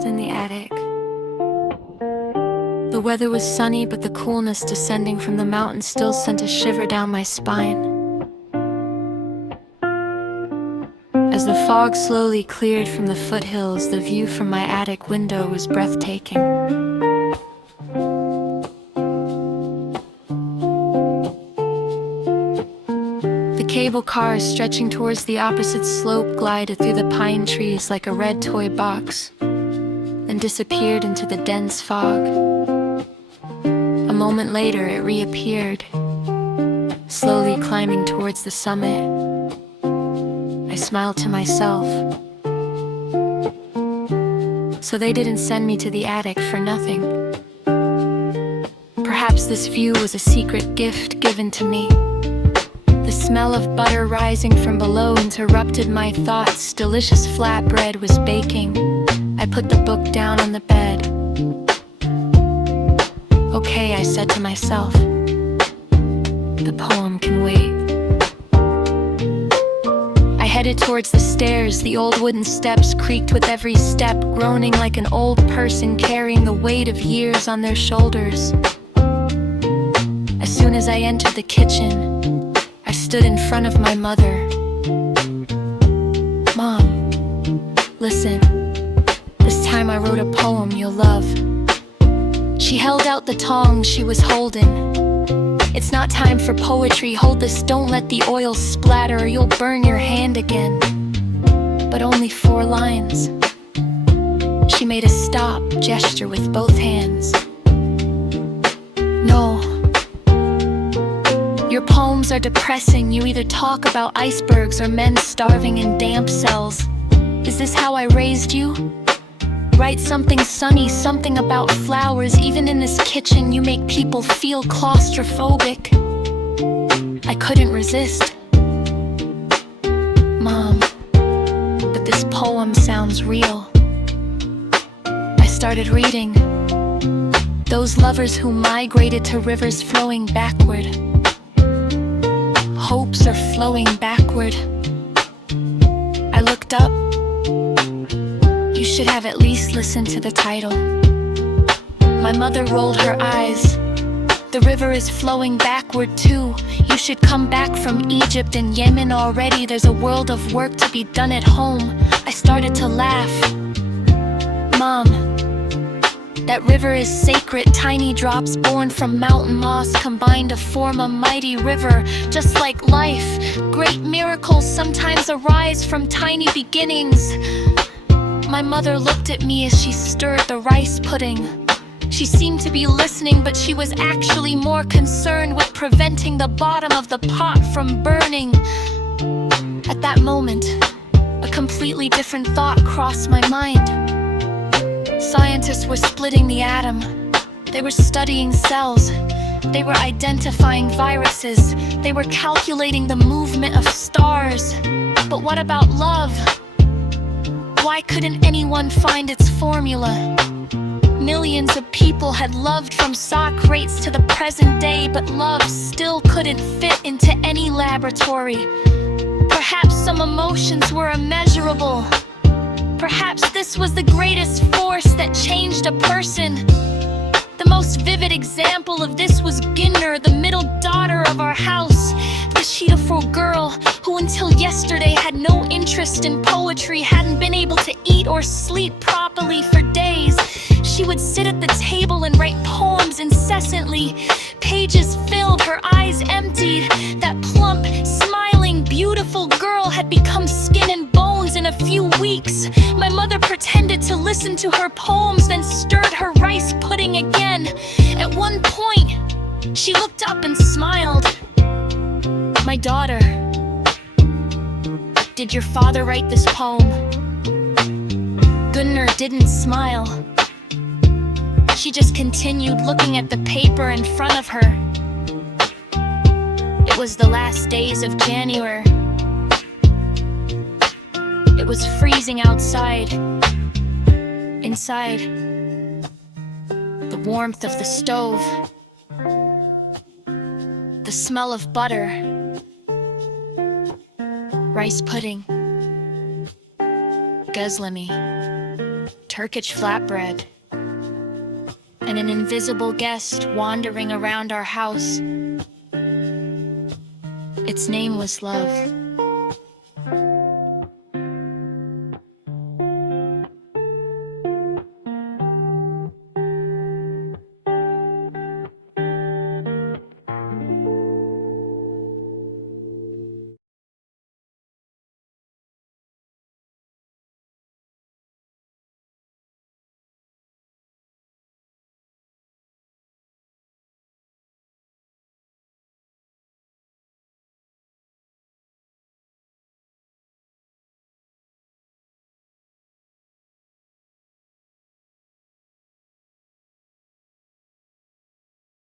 crawled in the attic. The weather was sunny, but the coolness descending from the mountain still sent a shiver down my spine. As the fog slowly cleared from the foothills, the view from my attic window was breathtaking. The cable cars stretching towards the opposite slope glided through the pine trees like a red toy box, then disappeared into the dense fog. A moment later, it reappeared, slowly climbing towards the summit. I smiled to myself. So they didn't send me to the attic for nothing. Perhaps this view was a secret gift given to me. The smell of butter rising from below interrupted my thoughts. Delicious flatbread was baking. I put the book down on the bed. Okay, I said to myself. The poem can wait. I headed towards the stairs. The old wooden steps creaked with every step, groaning like an old person carrying the weight of years on their shoulders. As soon as I entered the kitchen, I stood in front of my mother. Mom, listen. This time I wrote a poem you'll love. She held out the tongs she was holding. It's not time for poetry. Hold this, don't let the oil splatter or you'll burn your hand again. But only 4 lines. She made a stop gesture with both hands. No. Your poems are depressing. You either talk about icebergs or men starving in damp cells. Is this how I raised you? Write something sunny, something about flowers. Even in this kitchen, you make people feel claustrophobic. I couldn't resist. Mom, but this poem sounds real. I started reading. Those lovers who migrated to rivers flowing backward. Hopes are flowing backward. I looked up. You should have at least listened to the title. My mother rolled her eyes. The river is flowing backward too. You should come back from Egypt and Yemen already. There's a world of work to be done at home. I started to laugh. Mom, that river is sacred. Tiny drops born from mountain moss combined to form a mighty river. Just like life, great miracles sometimes arise from tiny beginnings. My mother looked at me as she stirred the rice pudding. She seemed to be listening, but she was actually more concerned with preventing the bottom of the pot from burning. At that moment, a completely different thought crossed my mind. Scientists were splitting the atom. They were studying cells. They were identifying viruses. They were calculating the movement of stars. But what about love? Why couldn't anyone find its formula? Millions of people had loved from Socrates to the present day, but love still couldn't fit into any laboratory. Perhaps some emotions were immeasurable. Perhaps this was the greatest force that changed a person. The most vivid example of this was Ginner, the middle daughter of our house. The cheetah girl who until yesterday had no interest in poetry, hadn't been able to eat or sleep properly for days. She would sit at the table and write poems incessantly. Pages filled, her eyes emptied. That plump, smiling, beautiful girl had become skin and bones in a few weeks. My mother pretended to listen to her poems, then stirred her rice pudding again. At one point, she looked up and smiled. My daughter, did your father write this poem? Gunnar didn't smile. She just continued looking at the paper in front of her. It was the last days of January. It was freezing outside. Inside, the warmth of the stove, the smell of butter, rice pudding, guzlami, Turkish flatbread, and an invisible guest wandering around our house. Its name was love.